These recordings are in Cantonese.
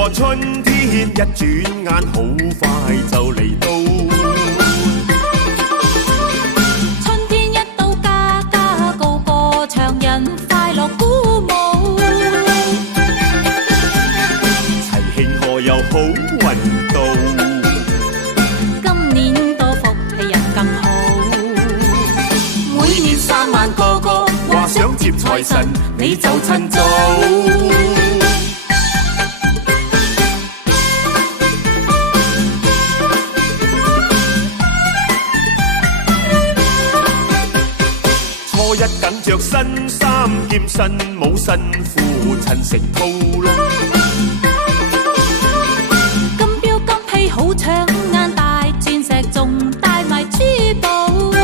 過春天，一轉眼好快就嚟到。春天一到，家家個個唱人快樂鼓舞，齊慶賀又好運到。今年多福氣人更好，每年3萬個個話想接財神，你就趁早。初一緊着新衫兼新帽新褲襯成套啦。金錶金屁好搶眼，大鑽石仲帶埋珠寶，愉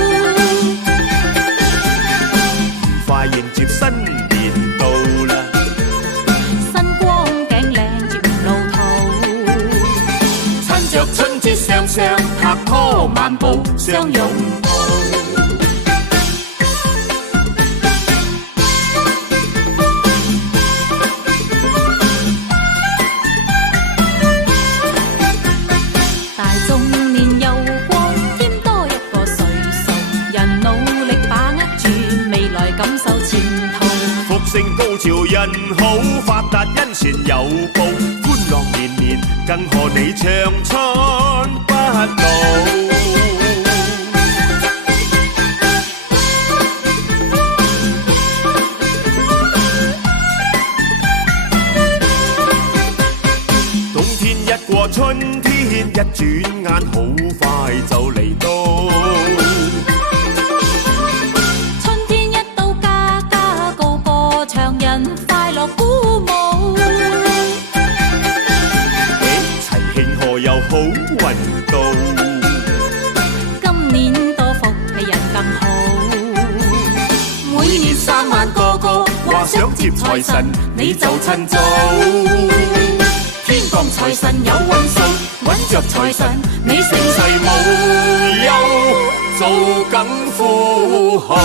快迎接新年到啦。新光頸靚絕唔老土，趁着春節雙雙拍拖漫步相擁抱。感受前途，福星高照人好，發達恩善有報，歡樂年年更賀你長春不老。冬天一過春天，一轉眼好快就嚟到。快樂鼓舞，齊慶賀又好運到。今年多福氣人更好，每年3萬個個話想接財神，你就趁早。天降財神有運數，揾着財神你成世無憂，做緊富豪。